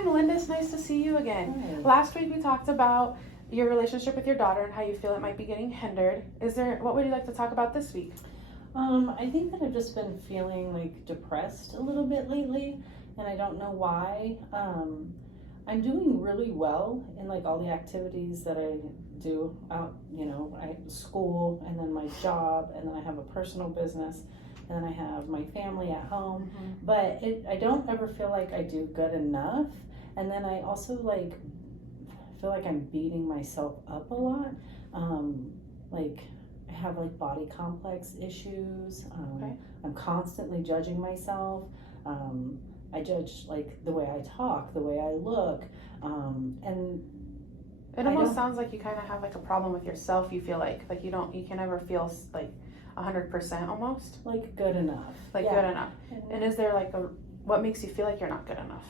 Hi, Melinda. It's nice to see you again. Hi. Last week we talked about your relationship with your daughter and how you feel it might be getting hindered. What would you like to talk about this week? I think that I've just been feeling like depressed a little bit lately, and I don't know why. I'm doing really well in like all the activities that I do out, I school and then my job, and then I have a personal business, and then I have my family at home. Mm-hmm. But I don't ever feel like I do good enough, and then I also like feel like I'm beating myself up a lot. Like I have like body complex issues. Okay. I'm constantly judging myself. I judge like the way I talk, the way I look, and It almost sounds like you kind of have like a problem with yourself. You feel like you can never feel like 100% almost. like good enough. Like Yeah. good enough. And is there like what makes you feel like you're not good enough?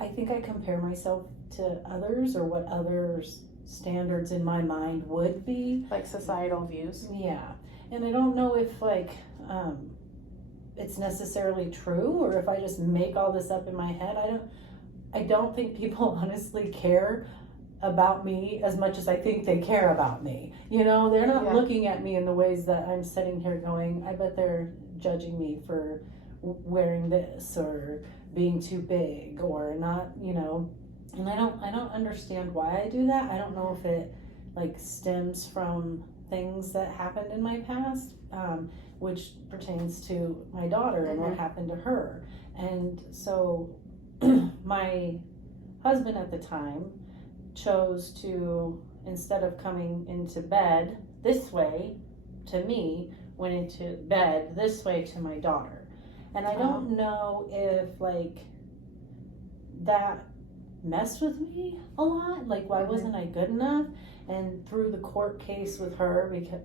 I think I compare myself to others or what others' standards in my mind would be. Like societal views? Yeah. And I don't know if like it's necessarily true or if I just make all this up in my head. I don't think people honestly care about me as much as I think they care about me. They're not looking at me in the ways that I'm sitting here going, I bet they're judging me for wearing this or being too big or not, and I don't understand why I do that. I don't know if it like stems from things that happened in my past, which pertains to my daughter and what happened to her. And so my husband at the time chose to, instead of coming into bed this way to me, went into bed this way to my daughter. And I don't know if like that messed with me a lot. Like, why wasn't I good enough? And through the court case with her, because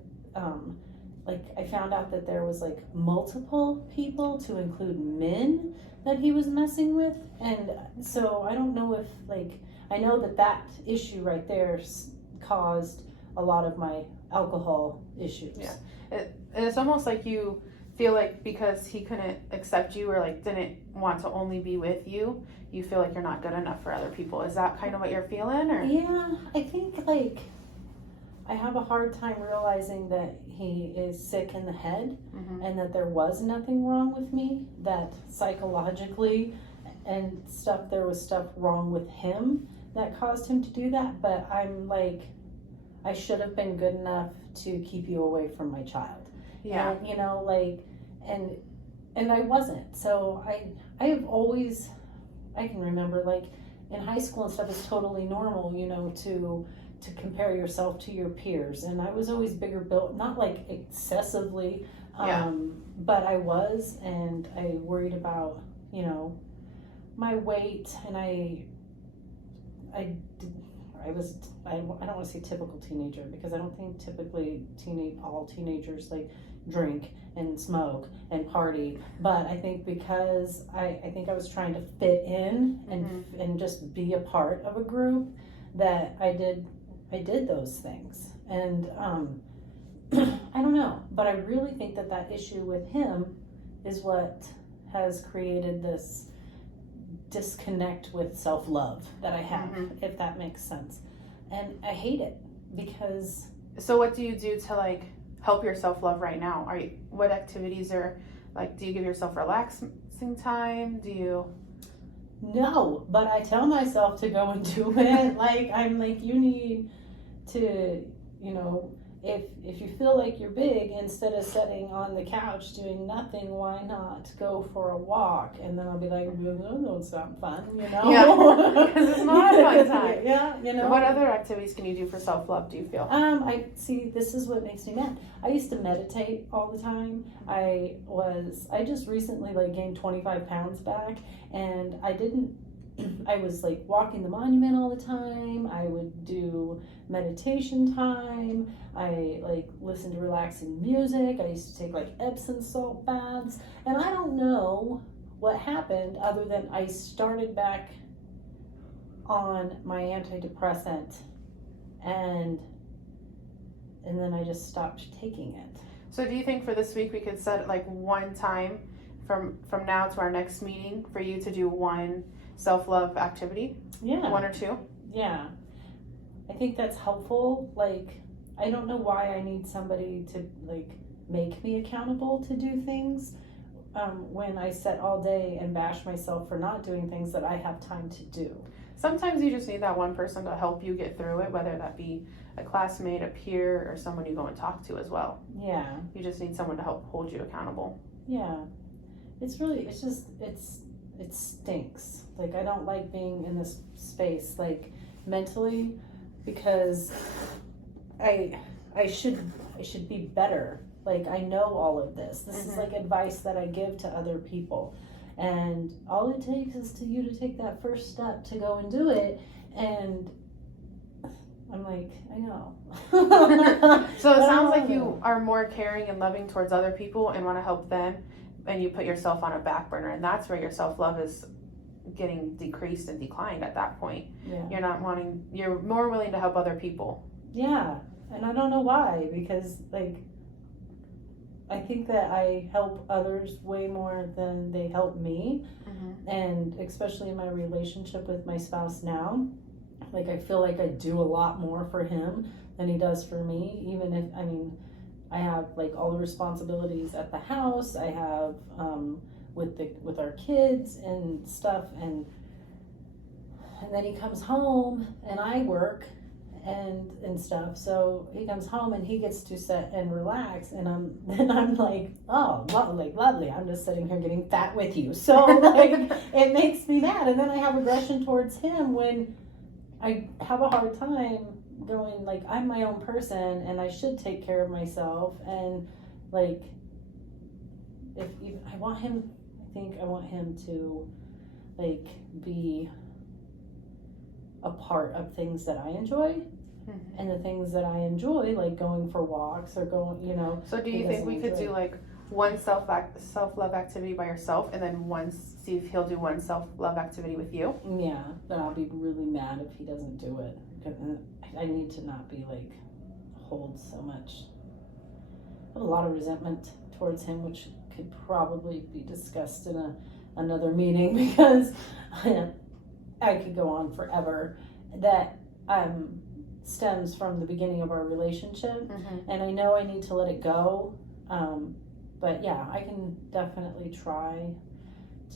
like I found out that there was like multiple people, to include men, that he was messing with. And so I don't know if like, I know that issue right there caused a lot of my alcohol issues. Yeah. It's almost like you feel like because he couldn't accept you or like didn't want to only be with you, you feel like you're not good enough for other people. Is that kind of what you're feeling? Or Yeah, I think like I have a hard time realizing that he is sick in the head and that there was nothing wrong with me, that psychologically and stuff, there was stuff wrong with him that caused him to do that. But I'm like, I should have been good enough to keep you away from my child. Yeah. And, like, and I wasn't. So I have always, I can remember like in high school and stuff, it's totally normal, to compare yourself to your peers. And I was always bigger built, not like excessively, but I was, and I worried about, my weight. And I don't want to say typical teenager, because I don't think typically all teenagers like drink and smoke and party. But I think because I think I was trying to fit in and just be a part of a group, that I did those things. And I don't know, but I really think that issue with him is what has created this disconnect with self-love that I have, if that makes sense. And I hate it because... So what do you do to like help your self-love right now? What activities are like, do you give yourself relaxing time? Do you... No, but I tell myself to go and do it. Like, I'm like, you need to, if you feel like you're big, instead of sitting on the couch doing nothing, why not go for a walk? And then I'll be like, no, it's not fun, Yeah, because it's not a fun time. Yeah, What other activities can you do for self-love, do you feel? I see, this is what makes me mad. I used to meditate all the time. I just recently like gained 25 pounds back, and I was like walking the monument all the time. I would do meditation time. I like listened to relaxing music. I used to take like Epsom salt baths. And I don't know what happened other than I started back on my antidepressant, and then I just stopped taking it. So do you think for this week we could set like one time from now to our next meeting for you to do one self-love activity, Yeah. 1 or 2. Yeah. I think that's helpful. Like, I don't know why I need somebody to, like, make me accountable to do things when I sit all day and bash myself for not doing things that I have time to do. Sometimes you just need that one person to help you get through it, whether that be a classmate, a peer, or someone you go and talk to as well. Yeah. You just need someone to help hold you accountable. Yeah. It stinks. Like, I don't like being in this space, like, mentally, because I should be better. Like, I know all of this. This is like advice that I give to other people. And all it takes is you to take that first step to go and do it. And I'm like, I know. So it sounds like you are more caring and loving towards other people and want to help them, and you put yourself on a back burner, and that's where your self-love is getting decreased and declined at that point. Yeah. You're more willing to help other people. Yeah. And I don't know why, because, like, I think that I help others way more than they help me. And especially in my relationship with my spouse now, like, I feel like I do a lot more for him than he does for me. Even if, I have, like, all the responsibilities at the house, I have with our kids and stuff, and then he comes home and I work and stuff, so he comes home and he gets to sit and relax, and I'm like, oh, lovely, I'm just sitting here getting fat with you. So, like, it makes me mad, and then I have aggression towards him when I have a hard time going, like, I'm my own person and I should take care of myself, and, like, I want him to, like, be a part of things that I enjoy. And the things that I enjoy, like going for walks or going, So do you think we could do, like, one self-love activity by yourself, and then see if he'll do one self-love activity with you? Yeah, but I'll be really mad if he doesn't do it. I need to not be, like, hold so much. I have a lot of resentment towards him, which could probably be discussed in another meeting, because I could go on forever. That stems from the beginning of our relationship, and I know I need to let it go, but yeah, I can definitely try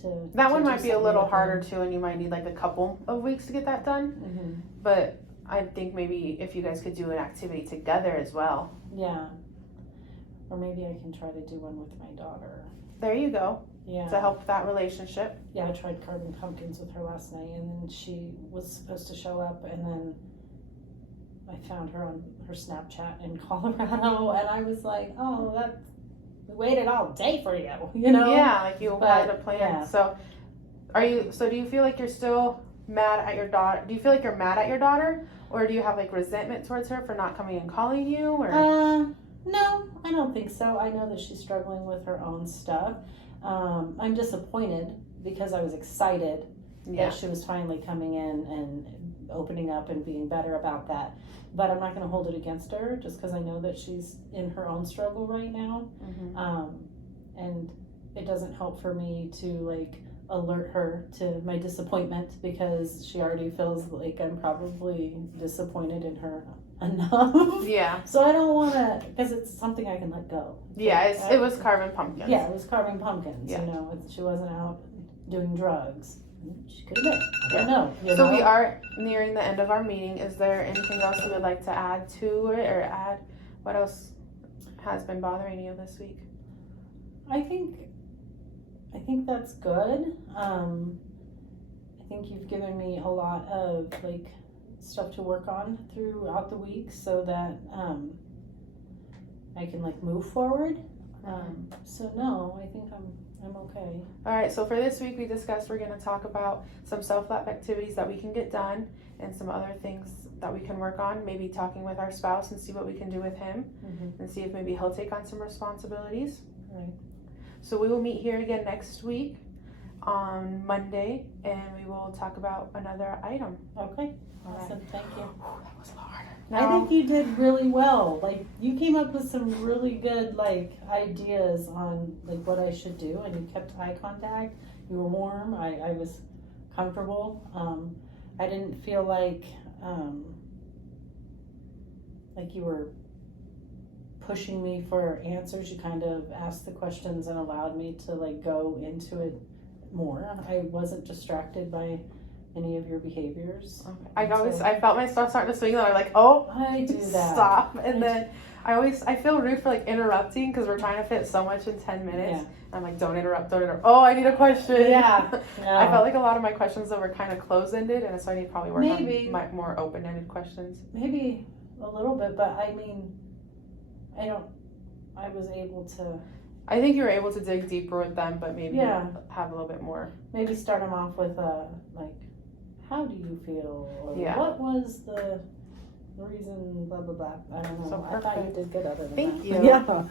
to. That one do might be a something little with harder him. too, and you might need, like, a couple of weeks to get that done. But I think maybe if you guys could do an activity together as well. Yeah, or maybe I can try to do one with my daughter. There you go. Yeah. To help that relationship. Yeah, I tried carving pumpkins with her last night, and then she was supposed to show up, and then I found her on her Snapchat in Colorado, and I was like, oh, we waited all day for you, Yeah, like you had a plan. Yeah. So do you feel like you're still mad at your daughter? Do you feel like you're mad at your daughter, or do you have, like, resentment towards her for not coming and calling you, or? No, I don't think so. I know that she's struggling with her own stuff. I'm disappointed because I was excited that she was finally coming in and opening up and being better about that. But I'm not going to hold it against her just because I know that she's in her own struggle right now. And it doesn't help for me to, like, alert her to my disappointment, because she already feels like I'm probably disappointed in her enough. Yeah. So I don't want to, because it's something I can let go. Yeah, it was carving pumpkins. Yeah, it was carving pumpkins. Yeah. She wasn't out doing drugs. She could have been. I don't know. So we are nearing the end of our meeting. Is there anything else you would like to add to it, or add what else has been bothering you this week? I think that's good. I think you've given me a lot of, like, stuff to work on throughout the week, so that I can, like, move forward. So no, I think I'm okay. All right, so for this week we discussed we're going to talk about some self-love activities that we can get done, and some other things that we can work on, maybe talking with our spouse and see what we can do with him, and see if maybe he'll take on some responsibilities. Right. So we will meet here again next week on Monday, and we will talk about another item. Okay. All right. Awesome. Thank you. That was hard. I think you did really well. Like, you came up with some really good, like, ideas on, like, what I should do, and you kept eye contact. You were warm. I was comfortable. I didn't feel like you were pushing me for answers. You kind of asked the questions and allowed me to like go into it more. I wasn't distracted by any of your behaviors. Okay. I felt my stuff starting to swing, and I'm like, oh, I do that. stop. And then I feel rude for like interrupting because we're trying to fit so much in 10 minutes. Yeah. I'm like, don't interrupt. Oh, I need a question. Yeah. No. I felt like a lot of my questions that were kind of closed-ended, and so I need to probably work Maybe. on my more open-ended questions. Maybe a little bit, but I mean, I was able to I think you were able to dig deeper with them, but maybe Yeah. have a little bit more. maybe start them off with like, how do you feel? Or Yeah. what was the reason, blah, blah, blah. I don't know. So I thought you perfect. did good other than Thank that. you. Yeah.